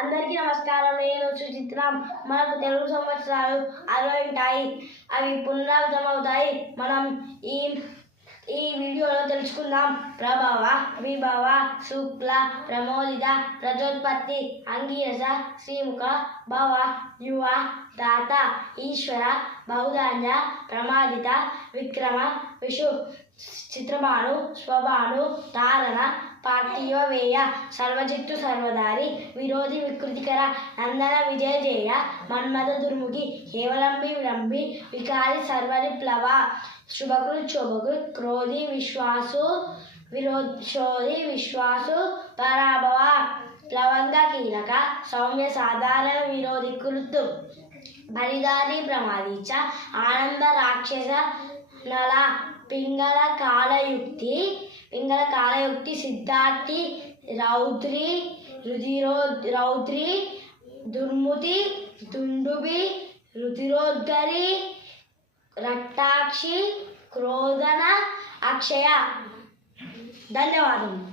అందరికీ నమస్కారం. నేను సుచిత్ర. మనకు తెలుగు సంవత్సరాలు 60 ఉంటాయి. అవి పునరావృతమవుతాయి. మనం ఈ వీడియోలో తెలుసుకుందాం. ప్రభవ, విభవ, శుక్ల, ప్రమోదిత, ప్రజోత్పత్తి, అంగీరస, శ్రీముఖ, భవ, యువ, దాత, ఈశ్వర, బహుధాన్య, ప్రమాదిత, విక్రమ, విషు, చిత్రభాను, స్వభాను, తారణ, పార్థివ వేయ, సర్వజిత్తు సర్వధారి, విరోధి వికృతికర, నందన విజయజేయ, మన్మథ దుర్ముఖి, హేవలంబి విలంబి, వికారి సర్వరిప్లవ, శుభకృత్ శోభకృత్, క్రోధి విశ్వాసు శోధి విశ్వాసు, పరాభవ, ప్లవంగ కీలక, సౌమ్య సాధారణ విరోధి కృత్, బలిదారి ప్రమాదిచ, ఆనంద రాక్షస నల, పింగళ కాలయుక్తి, సిద్ధార్థి, రౌద్రి, దుర్ముతి, దుండుబి, రుధిరోద్గరి, రక్తాక్షి, క్రోధన, అక్షయ. ధన్యవాదం.